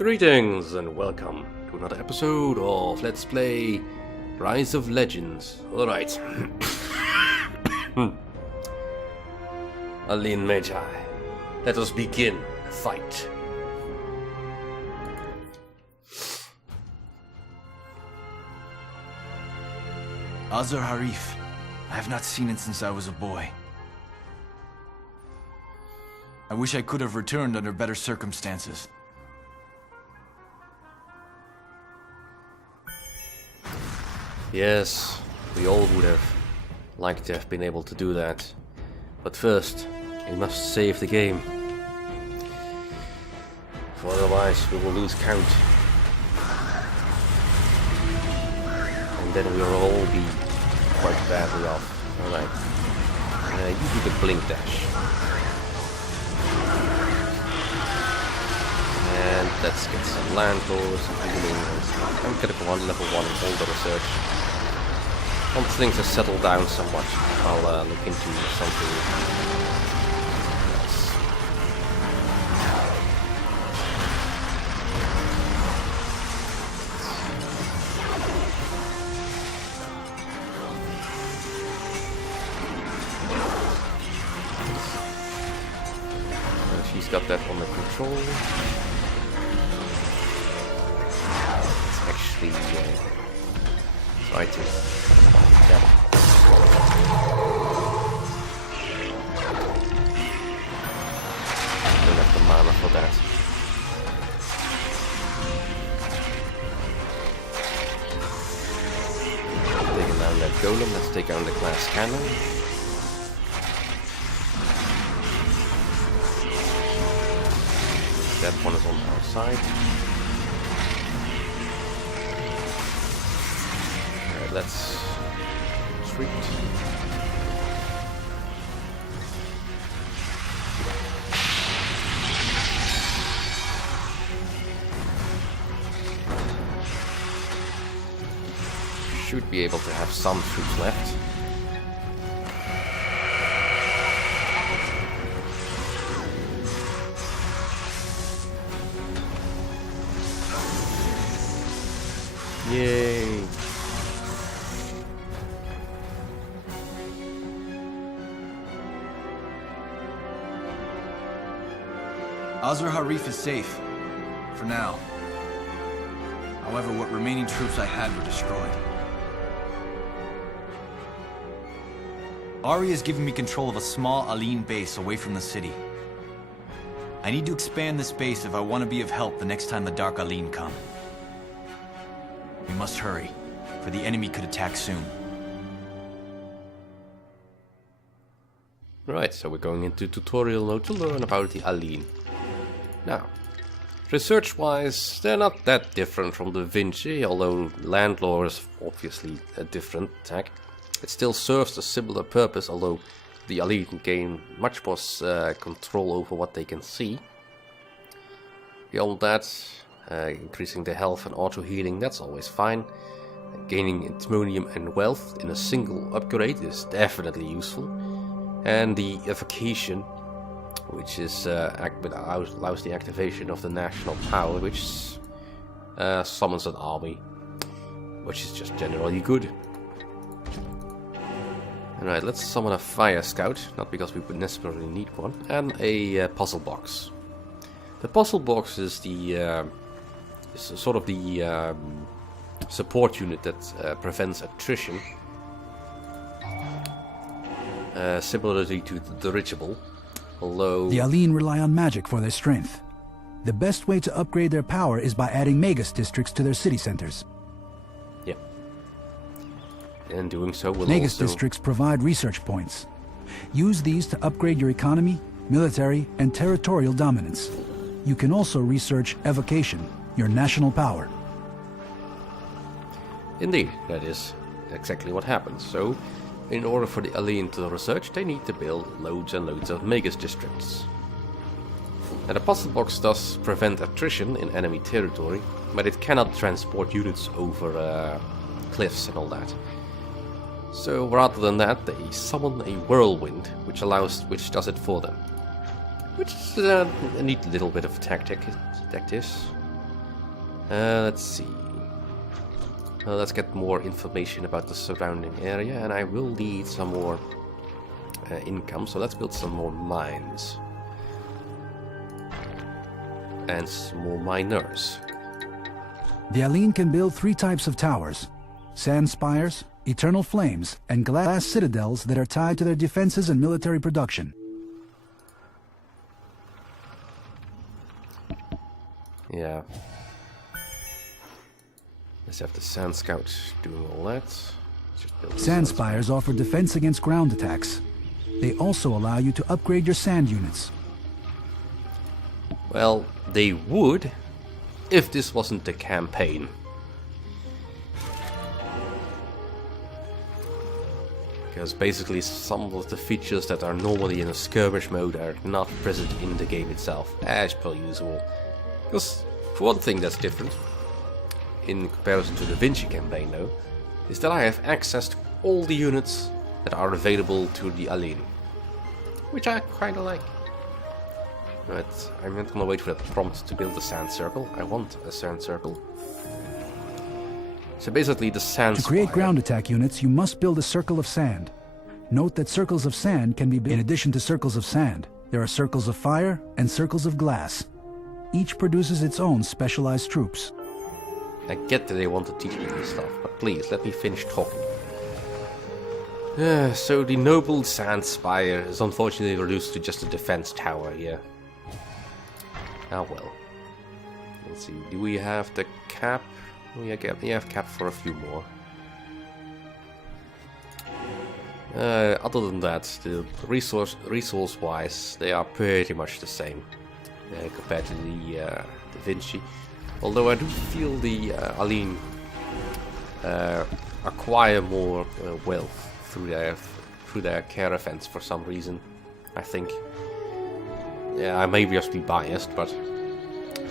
Greetings and welcome to another episode of Let's Play Rise of Legends. Alright. Alene Magi, let us begin the fight. Azar Harif. I have not seen it since I was a boy. I wish I could have returned under better circumstances. Yes, we all would have liked to have been able to do that. But first, we must save the game. For otherwise we will lose count. And then we will all be quite badly off. Alright. You do the blink dash. And let's get some landlords, I'm gonna go on level 1 and hold the research. Once things have settled down somewhat, I'll look into something else. She's got that under control. Actually try to don't have the mana for that. Taking down that golem, let's take down the glass cannon. That one is on our side. Let's retreat. Should be able to have some troops left. Yay! Azar Harif is safe. For now. However, what remaining troops I had were destroyed. Ari has given me control of a small Alene base away from the city. I need to expand this base if I want to be of help the next time the Dark Alene come. We must hurry, for the enemy could attack soon. Right, so we're going into tutorial mode to learn about the Alene. Now, research-wise, they're not that different from the Vinci, although Landlore is obviously a different tech. It still serves a similar purpose, although the Alene gain much more control over what they can see. Beyond that, increasing the health and auto-healing, that's always fine. Gaining Intimonium and Wealth in a single upgrade is definitely useful. And the Evocation, which is allows the activation of the national power, which summons an army, which is just generally good. Alright, let's summon a Fire Scout, not because we would necessarily need one, and a puzzle box. The puzzle box is the sort of the support unit that prevents attrition, similarly to the dirigible. Although the Alene rely on magic for their strength. The best way to upgrade their power is by adding Magus districts to their city centers. Yeah. And doing so will Magus also... districts provide research points. Use these to upgrade your economy, military, and territorial dominance. You can also research Evocation, your national power. Indeed, that is exactly what happens. So, in order for the Alene to research, they need to build loads and loads of Magus districts. And the puzzle box does prevent attrition in enemy territory, but it cannot transport units over cliffs and all that. So rather than that, they summon a whirlwind, which does it for them. Which is a neat little bit of tactics. Let's see. Let's get more information about the surrounding area, and I will need some more income, so let's build some more mines. And some more miners. The Alene can build 3 types of towers: sand spires, eternal flames, and glass citadels that are tied to their defenses and military production. Yeah. Let's have the Sand Scout doing all that. Just build Sand spires offer defense against ground attacks. They also allow you to upgrade your sand units. Well, they would, if this wasn't the campaign. Because basically some of the features that are normally in a skirmish mode are not present in the game itself, as per usual. Because, for one thing that's different, in comparison to the Vinci campaign though, is that I have access to all the units that are available to the Alene. Which I kinda like. But I'm not gonna wait for that prompt to build a sand circle. I want a sand circle. So basically the sand To create spire. ground attack units, you must build a circle of sand. Note that circles of sand can be built in addition to circles of sand. There are circles of fire and circles of glass. Each produces its own specialized troops. I get that they want to teach me this stuff, but please, let me finish talking. So the noble sand spire is unfortunately reduced to just a defense tower here. Ah well. Let's see, do we have the cap? We have cap for a few more. Other than that, the resource-wise, they are pretty much the same compared to the Vinci. Although I do feel the Alene acquire more wealth through their caravans for some reason. I think. Yeah, I may just be biased, but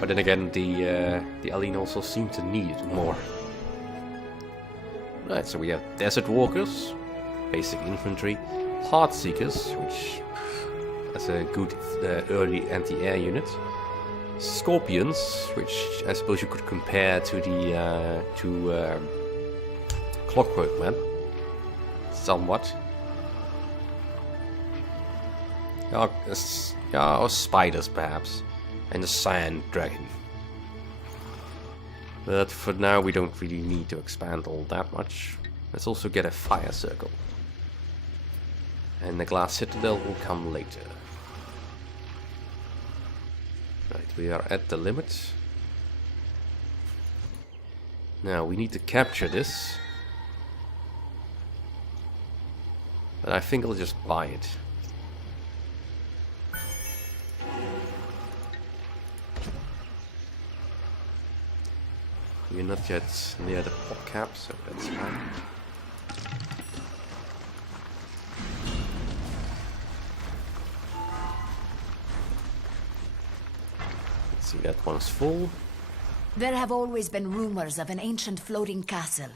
then again, the Alene also seem to need more. Right, so we have desert walkers, basic infantry, heart seekers, which is a good early anti-air unit. Scorpions, which I suppose you could compare to the Clockwork Man, somewhat. Or spiders perhaps, and the Sand Dragon. But for now we don't really need to expand all that much. Let's also get a fire circle, and the glass citadel will come later. Right, we are at the limit. Now we need to capture this. But I think I'll just buy it. We're not yet near the pop cap, so that's fine. See, that one's full. There have always been rumors of an ancient floating castle.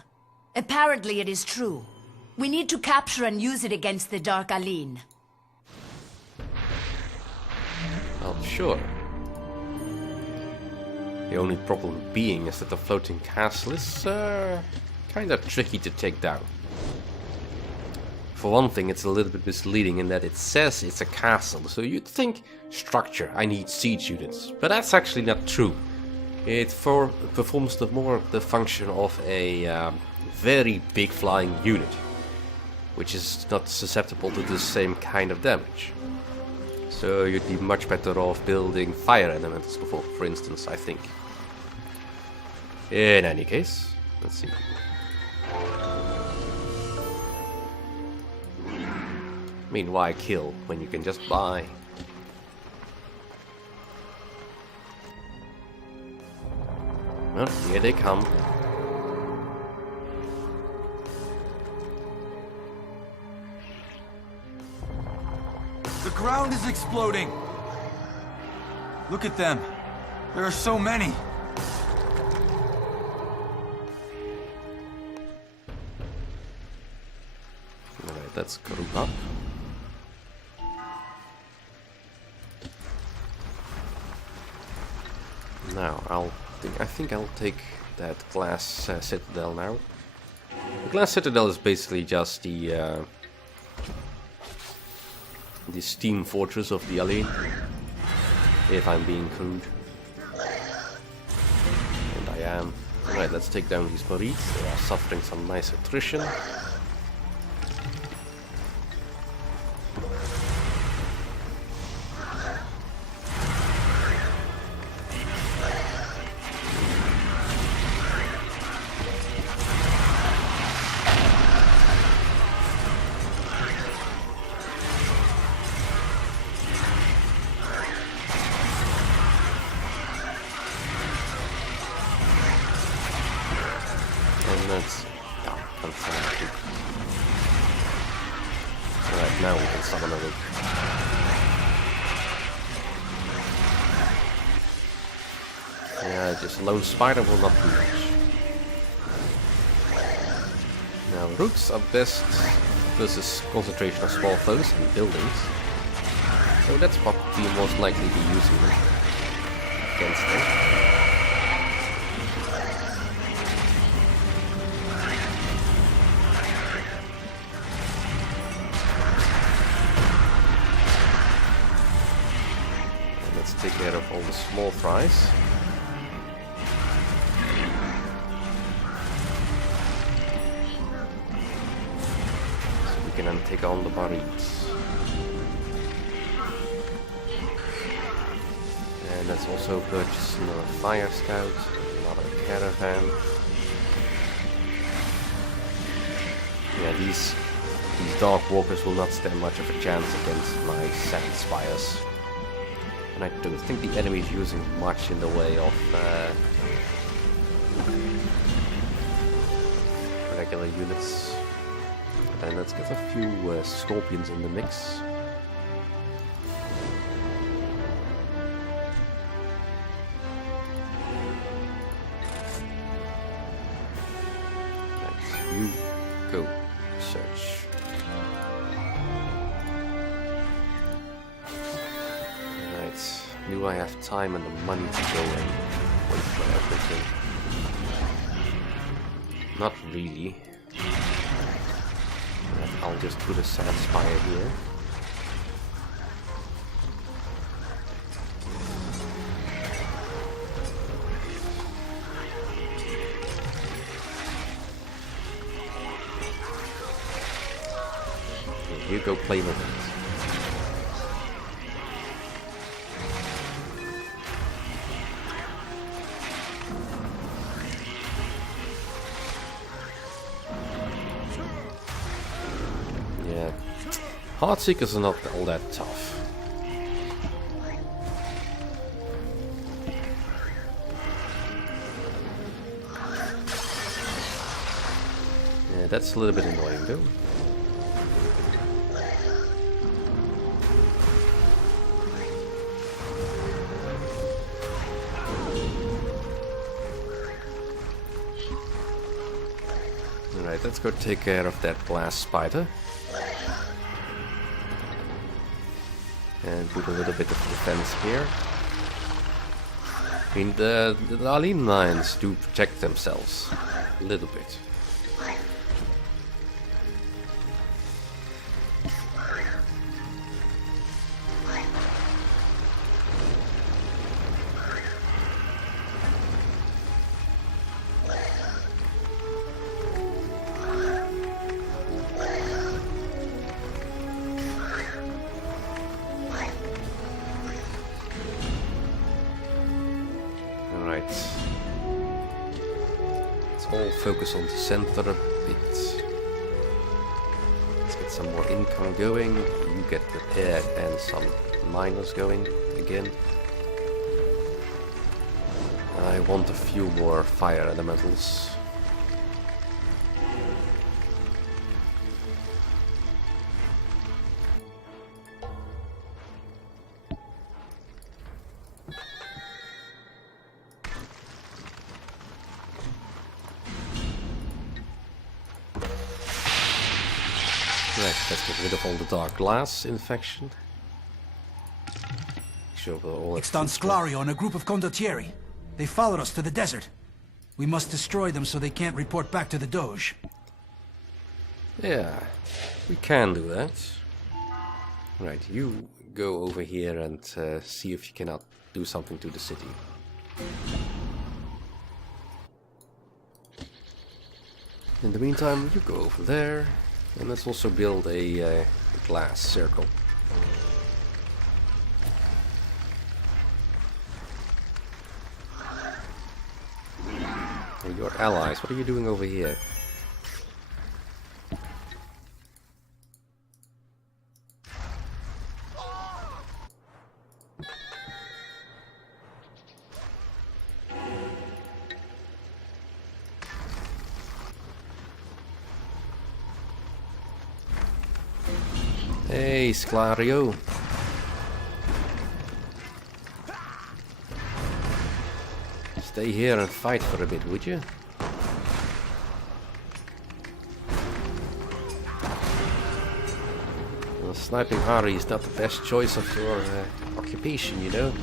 Apparently it is true. We need to capture and use it against the Dark Alene. Well, sure. The only problem being is that the floating castle is kinda tricky to take down. For one thing, it's a little bit misleading in that it says it's a castle, so you'd think, structure, I need siege units. But that's actually not true. It performs the function of a very big flying unit, which is not susceptible to the same kind of damage. So you'd be much better off building fire elements, for instance, I think. In any case, let's see. I mean, why kill when you can just buy? Well, here they come. The ground is exploding! Look at them. There are so many. Alright, let's group up. Now, I'll I think I'll take that glass citadel now. The glass citadel is basically just the steam fortress of the Alene, if I'm being crude. And I am. Alright, let's take down these Marites. They are suffering some nice attrition. That's fantastic. Alright, now we can summon a rook. Yeah, just a lone spider will not do much. Now, rooks are best versus concentration of small foes and buildings. So that's what we most likely be using against them. Take care of all the small fries. So we can then take on the Marites. And let's also purchase another fire scout, another caravan. Yeah, these dark walkers will not stand much of a chance against my sand spires. And I don't think the enemy is using much in the way of regular units. But then let's get a few scorpions in the mix. Right, you go search. Do I have time and the money to go and wait for everything? Not really. I'll just put a sand spire here. Okay, you go play with it. Heartseekers are not all that tough. Yeah, that's a little bit annoying though. Alright, let's go take care of that glass spider. And put a little bit of defense here. I mean, the Alene lines do protect themselves a little bit. All focus on the center a bit. Let's get some more income going. You get prepared and some miners going again. I want a few more fire elementals. Right, let's get rid of all the dark glass infection. Sure, we'll all Extant Sclario and a group of condottieri. They followed us to the desert. We must destroy them so they can't report back to the Doge. Yeah, we can do that. Right, you go over here and see if you cannot do something to the city. In the meantime, you go over there, and let's also build a glass circle. Your allies, what are you doing over here? Hey, Sclario. Stay here and fight for a bit, would you? Well, sniping Harif is not the best choice of your occupation, you know.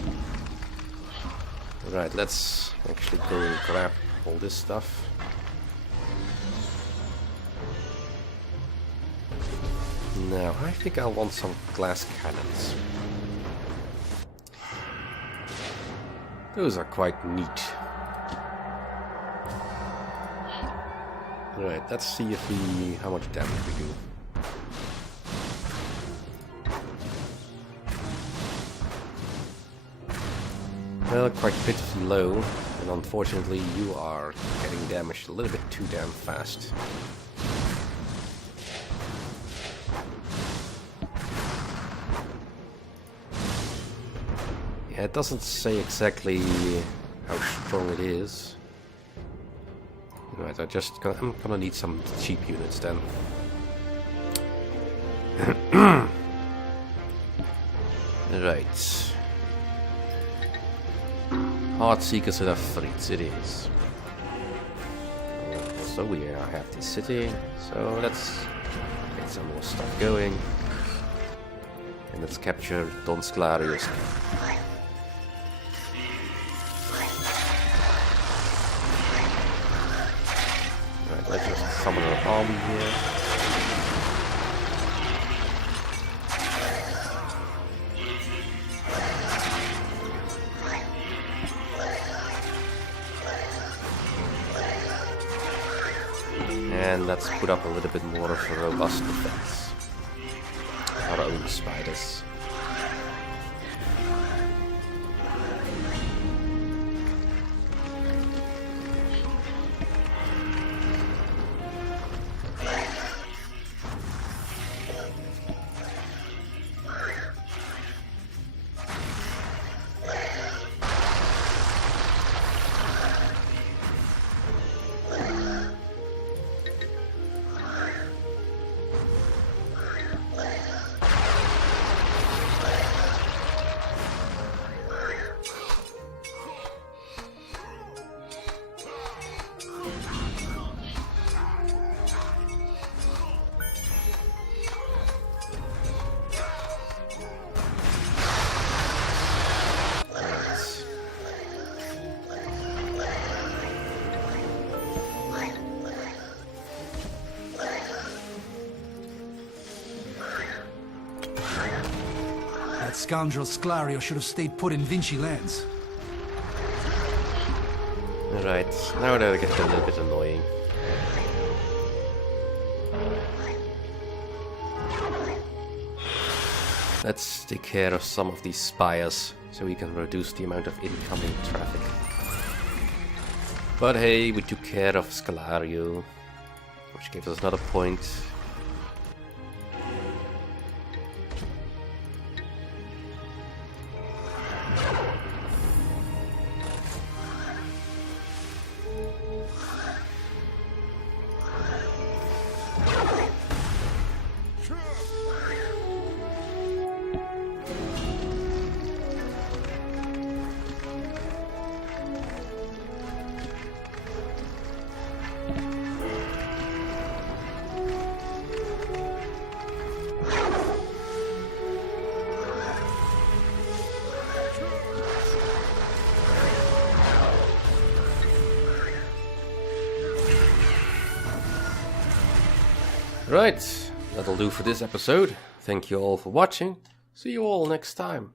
Right, let's actually go and grab all this stuff. Now, I think I'll want some glass cannons. Those are quite neat. Right, let's see if how much damage we do. Well, quite pitifully low, and unfortunately you are getting damaged a little bit too damn fast. Yeah, it doesn't say exactly how strong it is. Right, I'm gonna need some cheap units then. Right. Heart Seekers and Afrits it is. So we have this city, so let's get some more stuff going. And let's capture Don Sclarius. Right, let's just summon an army here. And let's put up a little bit more of a robust defense. Our own spiders. That scoundrel Sclario should have stayed put in Vinci lands. Right, now that gets a little bit annoying. Let's take care of some of these spires so we can reduce the amount of incoming traffic. But hey, we took care of Sclario, which gives us another point. Right, that'll do for this episode. Thank you all for watching. See you all next time.